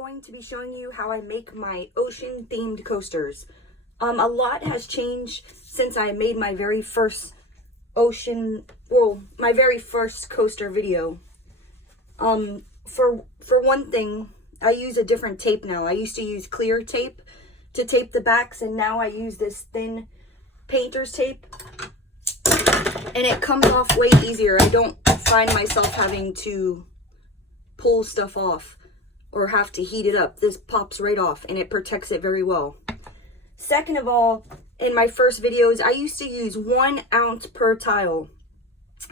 going to be showing you how I make my ocean themed coasters. A lot has changed since I made my very first my very first coaster video. For one thing, I use a different tape now. I used to use clear tape to tape the backs, and now I use this thin painter's tape, and it comes off way easier. I don't find myself having to pull stuff off or have to heat it up. This pops right off and it protects it very well. Second of all, in my first videos, I used to use 1 ounce per tile,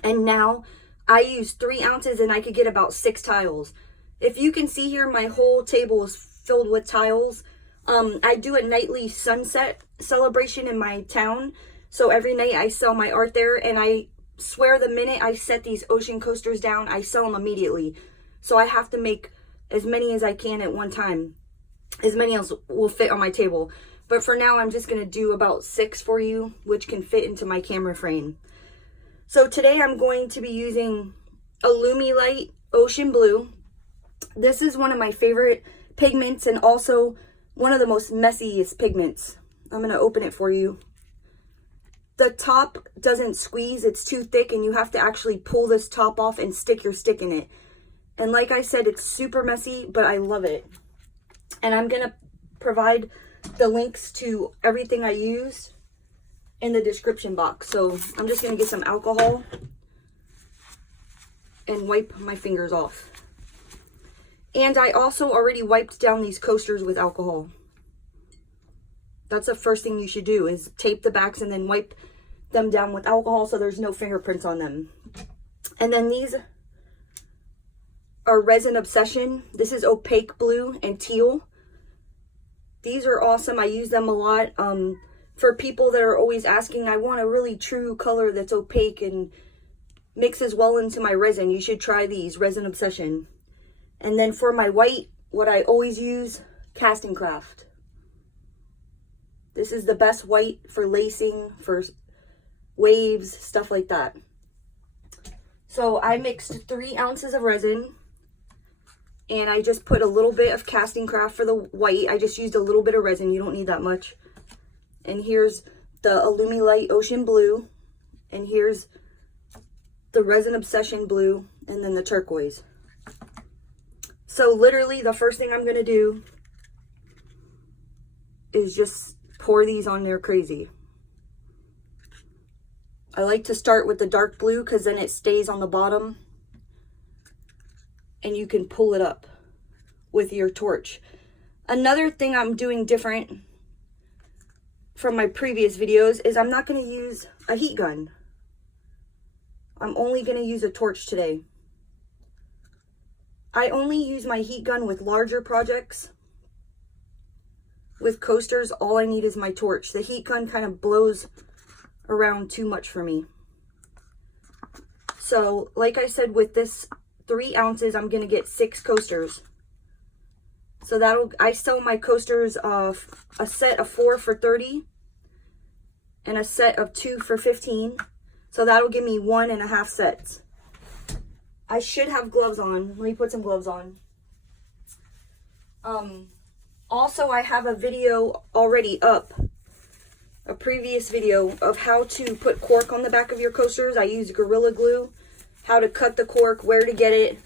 and now I use 3 ounces and I could get about 6 tiles. If you can see here, my whole table is filled with tiles. I do a nightly sunset celebration in my town, so every night I sell my art there, and I swear the minute I set these ocean coasters down, I sell them immediately. So I have to make as many as I can at one time. As many as will fit on my table. But for now, I'm just going to do about 6 for you, which can fit into my camera frame. So today I'm going to be using Allumilite Ocean Blue. This is one of my favorite pigments and also one of the most messiest pigments. I'm going to open it for you. The top doesn't squeeze, it's too thick, and you have to actually pull this top off and stick your stick in it. And like I said, it's super messy, but I love it. And I'm going to provide the links to everything I use in the description box. So I'm just going to get some alcohol and wipe my fingers off. And I also already wiped down these coasters with alcohol. That's the first thing you should do, is tape the backs and then wipe them down with alcohol so there's no fingerprints on them. And then these are Resin Obsession. This is opaque blue and teal. These are awesome. I use them a lot. For people that are always asking, I want a really true color that's opaque and mixes well into my resin, you should try these, Resin Obsession. And then for my white, what I always use, Castin Craft. This is the best white for lacing, for waves, stuff like that. So I mixed 3 ounces of resin, and I just put a little bit of Castin Craft for the white. I just used a little bit of resin. You don't need that much. And here's the Allumilite Ocean Blue. And here's the Resin Obsession Blue. And then the turquoise. So literally the first thing I'm going to do is just pour these on there crazy. I like to start with the dark blue because then it stays on the bottom. And you can pull it up with your torch. Another thing I'm doing different from my previous videos is I'm not going to use a heat gun. I'm only going to use a torch today. I only use my heat gun with larger projects. With coasters, all I need is my torch. The heat gun kind of blows around too much for me. So, like I said, with this 3 ounces, I'm going to get 6 coasters. So I sell my coasters of a set of 4 for $30 and a set of 2 for $15. So that'll give me 1.5 sets. I should have gloves on. Let me put some gloves on. Also, I have a video already up, a previous video of how to put cork on the back of your coasters. I use Gorilla Glue, how to cut the cork, where to get it.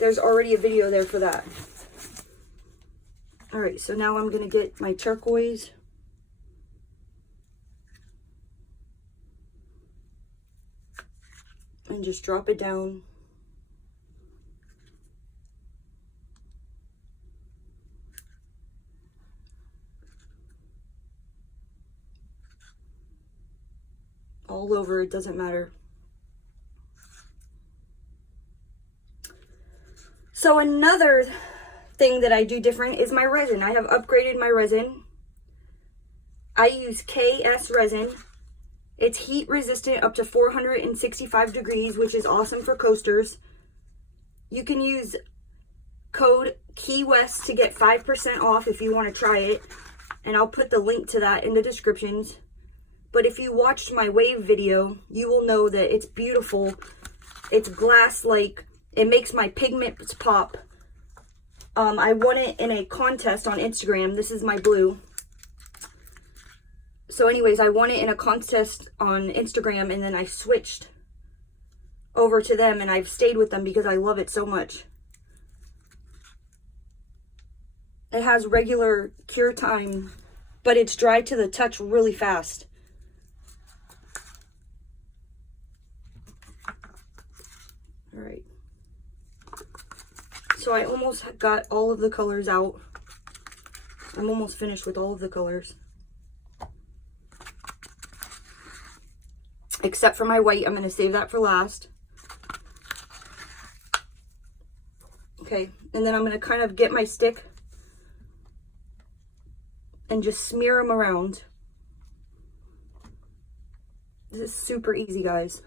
There's already a video there for that. Alright, so now I'm going to get my turquoise. And just drop it down. All over, it doesn't matter. So another thing that I do different is my resin. I have upgraded my resin. I use KSRESIN. It's heat resistant up to 465 degrees, which is awesome for coasters. You can use code KEYWEST to get 5% off if you want to try it. And I'll put the link to that in the descriptions. But if you watched my wave video, you will know that it's beautiful. It's glass-like. It makes my pigments pop. I won it in a contest on Instagram. This is my blue. So anyways, I won it in a contest on Instagram, and then I switched over to them, and I've stayed with them because I love it so much. It has regular cure time, but it's dry to the touch really fast. All right. So I almost got all of the colors out. I'm almost finished with all of the colors. Except for my white. I'm going to save that for last. Okay. And then I'm going to kind of get my stick and just smear them around. This is super easy, guys.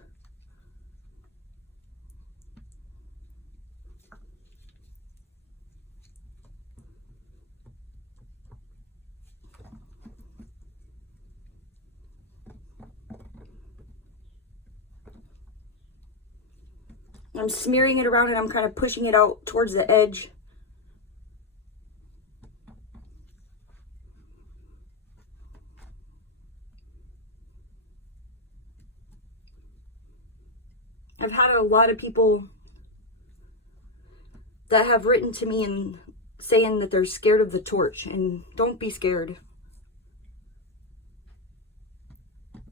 I'm smearing it around, and I'm kind of pushing it out towards the edge. I've had a lot of people that have written to me and saying that they're scared of the torch, and don't be scared.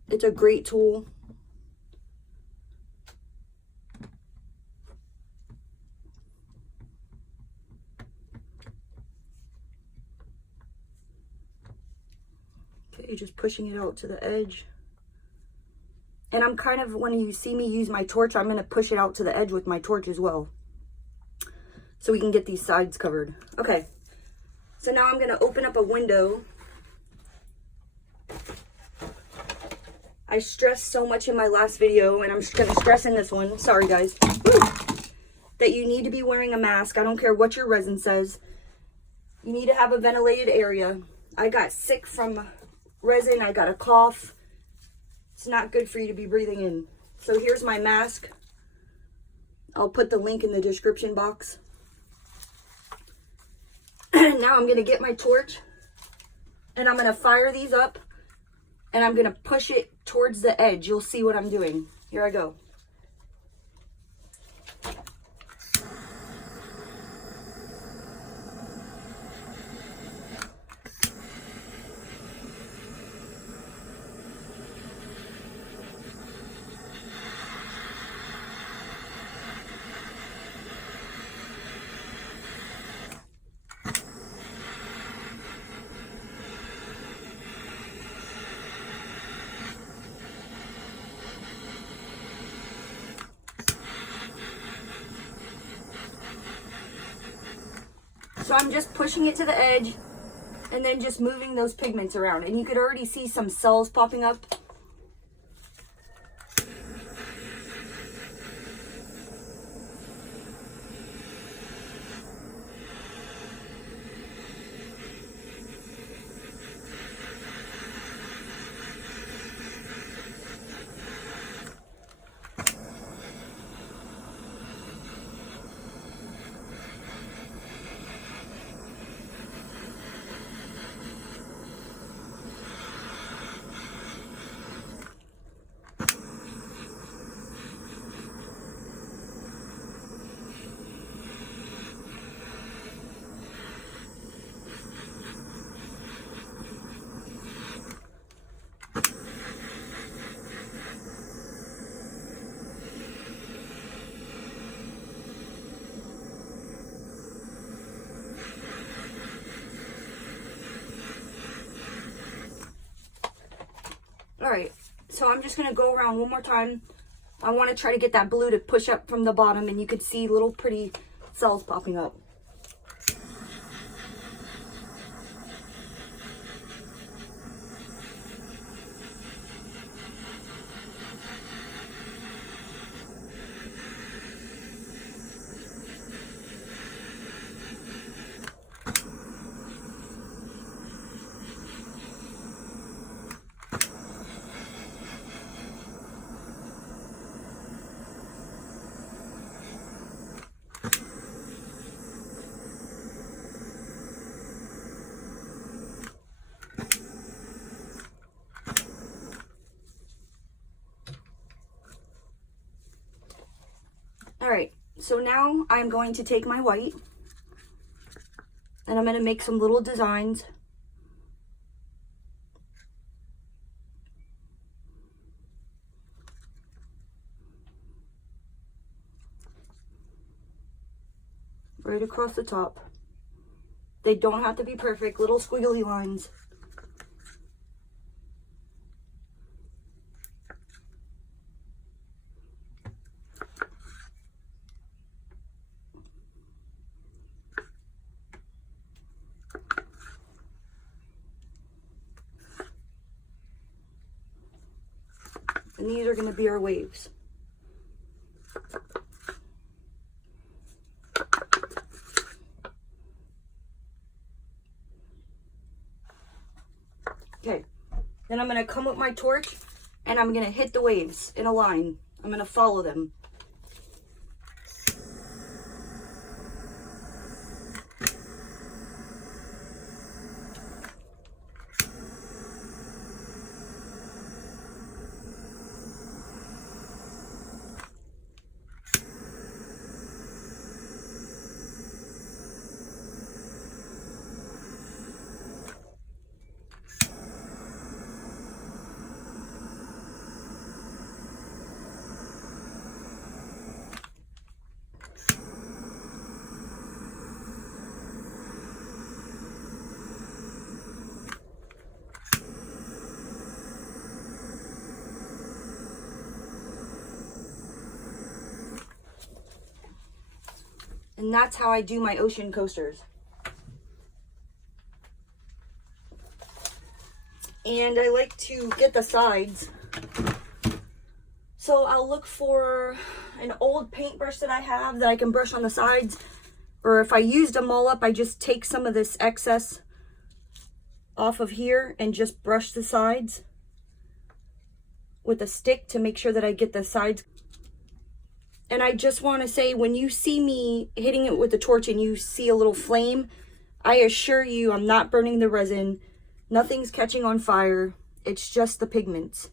It's a great tool. Okay, just pushing it out to the edge. And I'm kind of, when you see me use my torch, I'm going to push it out to the edge with my torch as well, so we can get these sides covered. Okay, so now I'm going to open up a window. I stressed so much in my last video, and I'm just going to stress in this one. Sorry, guys. Woo! That you need to be wearing a mask. I don't care what your resin says. You need to have a ventilated area. I got sick from resin. I got a cough. It's not good for you to be breathing in. So here's my mask. I'll put the link in the description box. Now I'm going to get my torch, and I'm going to fire these up, and I'm going to push it towards the edge. You'll see what I'm doing. Here I go. So I'm just pushing it to the edge and then just moving those pigments around. And you could already see some cells popping up. Alright, so I'm just going to go around one more time. I want to try to get that blue to push up from the bottom, and you could see little pretty cells popping up. right, so now I'm going to take my white and I'm going to make some little designs. Right across the top. They don't have to be perfect, little squiggly lines. And these are going to be our waves. Okay, then I'm going to come with my torch and I'm going to hit the waves in a line. I'm going to follow them. And that's how I do my ocean coasters. And I like to get the sides. So I'll look for an old paintbrush that I have that I can brush on the sides. Or if I used them all up, I just take some of this excess off of here and just brush the sides with a stick to make sure that I get the sides. And I just want to say, when you see me hitting it with the torch and you see a little flame, I assure you I'm not burning the resin. Nothing's catching on fire. It's just the pigments.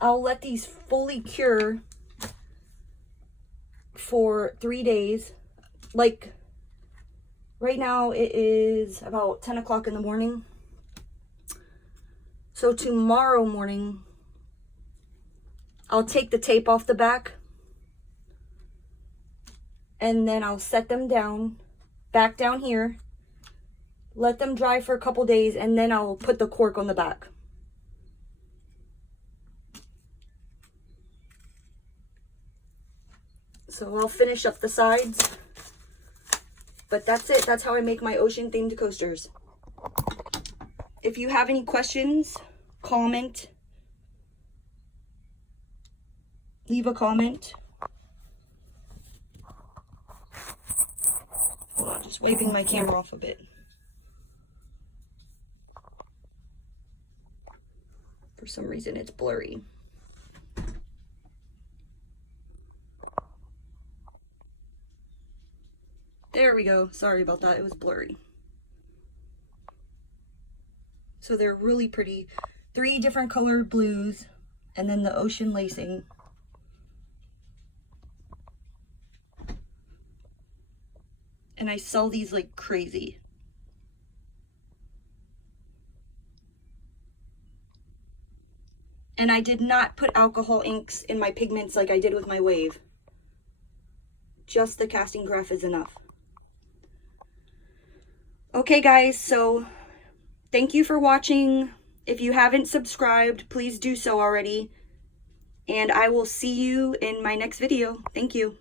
I'll let these fully cure for 3 days. Like right now it is about 10 o'clock in the morning. So tomorrow morning, I'll take the tape off the back and then I'll set them down, back down here, let them dry for a couple days, and then I'll put the cork on the back. So I'll finish up the sides, but that's it. That's how I make my ocean themed coasters. If you have any questions, comment. Leave a comment. Hold on, just wiping my camera off a bit. For some reason, it's blurry. There we go. Sorry about that. It was blurry. So they're really pretty. 3 different colored blues, and then the ocean lacing. And I sell these like crazy. And I did not put alcohol inks in my pigments like I did with my wave. Just the Castin Craft is enough. Okay guys, so thank you for watching. If you haven't subscribed, please do so already. And I will see you in my next video. Thank you.